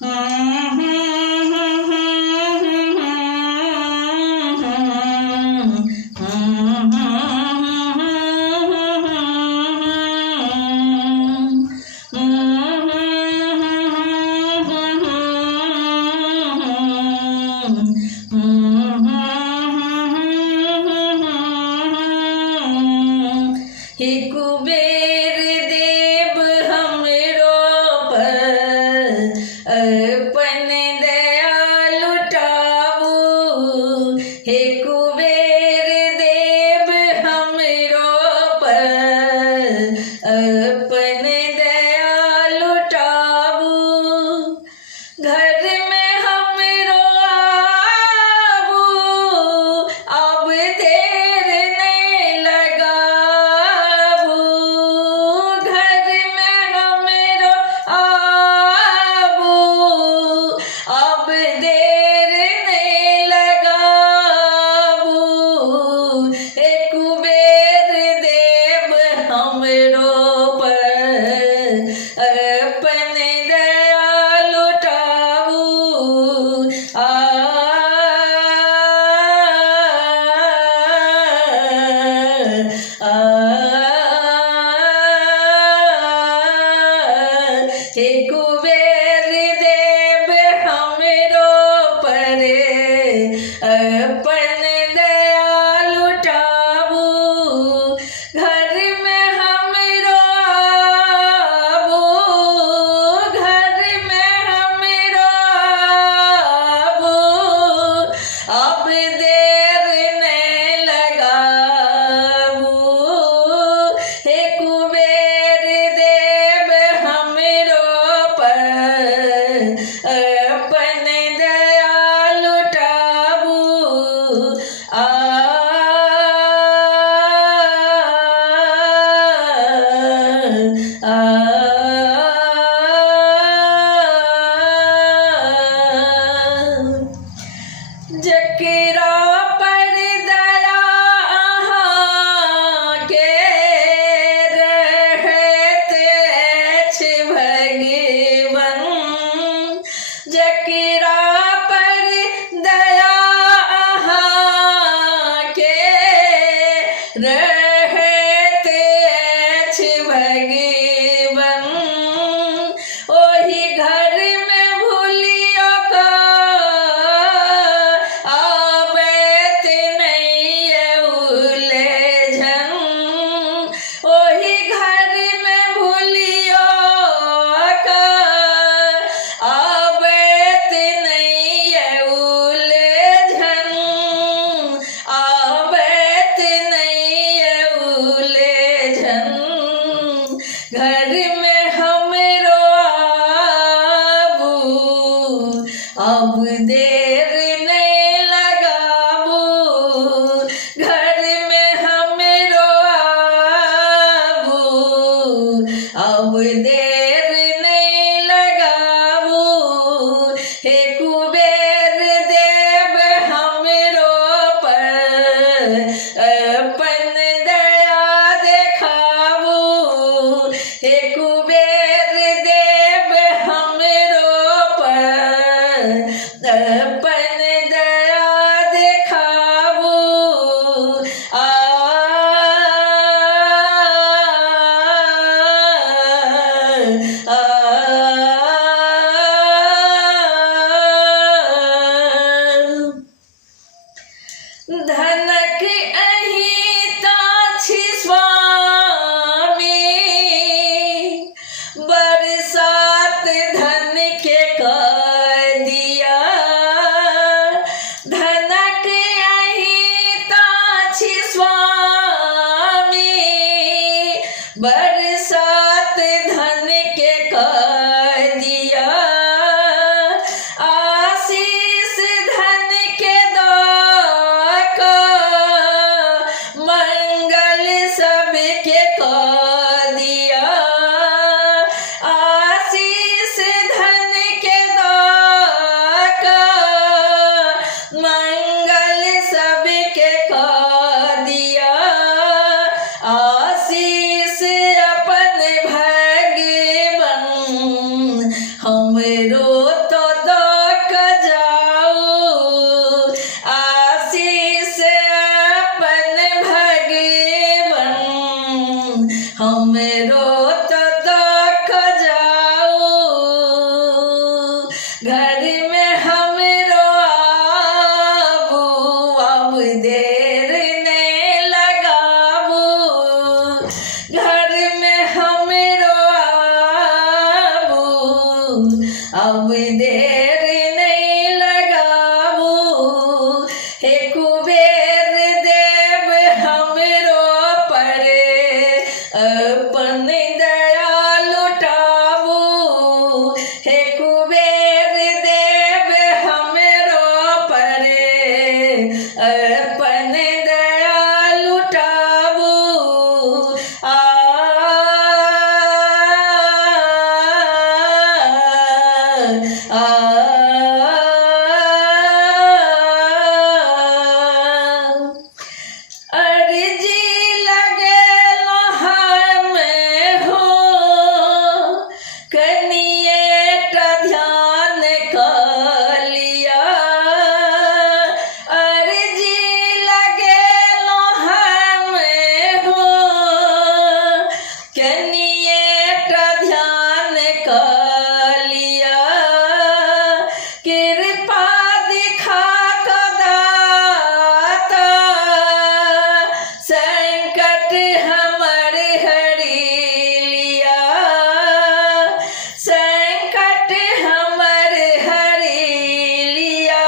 हे कुबेर देव हमरो पर अपन दया लुटाऊ। हे कुबेर देव हमरो पर अपन दया लुटाऊ। घर में हमरो आबू अब देर नहीं लगाबू। घर में हमरो आबू अब देर नहीं लगाबू। हे कुबेर देव हमरो पर अपन दया लुटाऊ। हे कुबेर देव हमरो पर अपन दया लुटाऊ। घर में हमरो आबू घर में हमरो आबू अब देर नहीं लगाबू। हे कुबेर देव हमरो पर अपन दया लुटाऊ। जकरा पर दया अहाँके रहैत अछि भगवन। जकरा पर दया अहाँके रहैत अछि भगवन। ओहि घर में भूलियो का आबैत नहीं उलझन। ओहि घर में भूलियो का आबैत नहीं उलझन। आबैत नहीं उलझन। घर में हमरो आबू अब देर नहीं लगाबू। घर में हमरो आबू अब देर नहीं लगाबू। हे कुबेर देव हमरो पर अपन दया देखाबू। हे कुबेर देव हमरो पर अपन दया देखाबू। धनक अहिता छी स्वामी बरसात धन के कर दिया। धनक अहिता छी स्वामी बरसात धन के कर दिया। आशीष धन के दो मंगल सबके कर दिया। आशीष धन के दो मंगल सबके कर दिया। आशीष अपन भगवन हमरो तो अब देर नहीं लगाबू हे कुबेर देव हमरो परे अपन दया लुटाबू हे कुबेर देव हमरो परे अपन दया लुटाबू आ अर्जी लगेलो हमें हो कनिएटा ध्यान कलिया अर्जी लगेलो हमें हो कनिएटा ध्यान कलिया कृपा दिखा दाता संकट हमर हरि लिया संकट हमर हरि लिया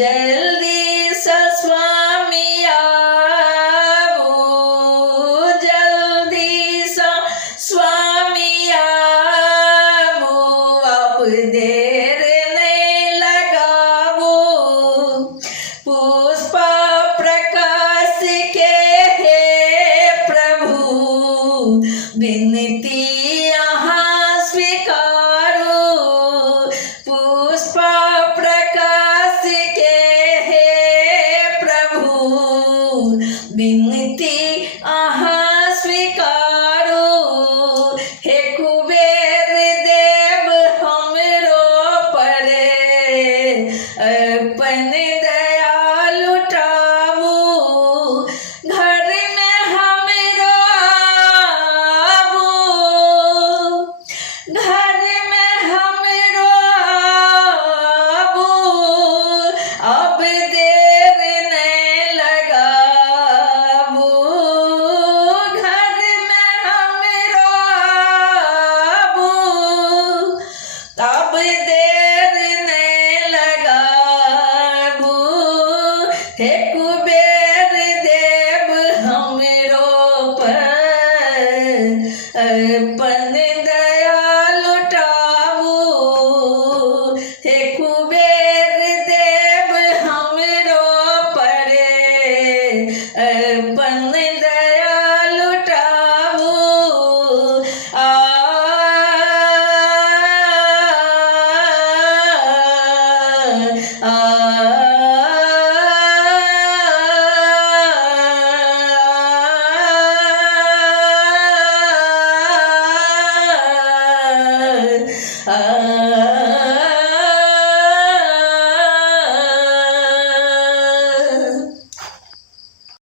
जल्दी से स्वामी आवो जल्दी से स्वामी आवो अब देर नहीं लगाबो पुष्प प्रकाश के हे प्रभु विनती यहाँ स्वीकारो पुष्प प्रकाश के हे प्रभु विनती यहाँ स्वीकारो हे कुबेर देव हमरो परे अपन दया लुटाबू घर में हमरो आबू घर में हमरो आबू अब देर नहीं लगाबू घर में हमरो आबू तब देर नहीं लगाबू हे कुबेर देव हमरो पर अपन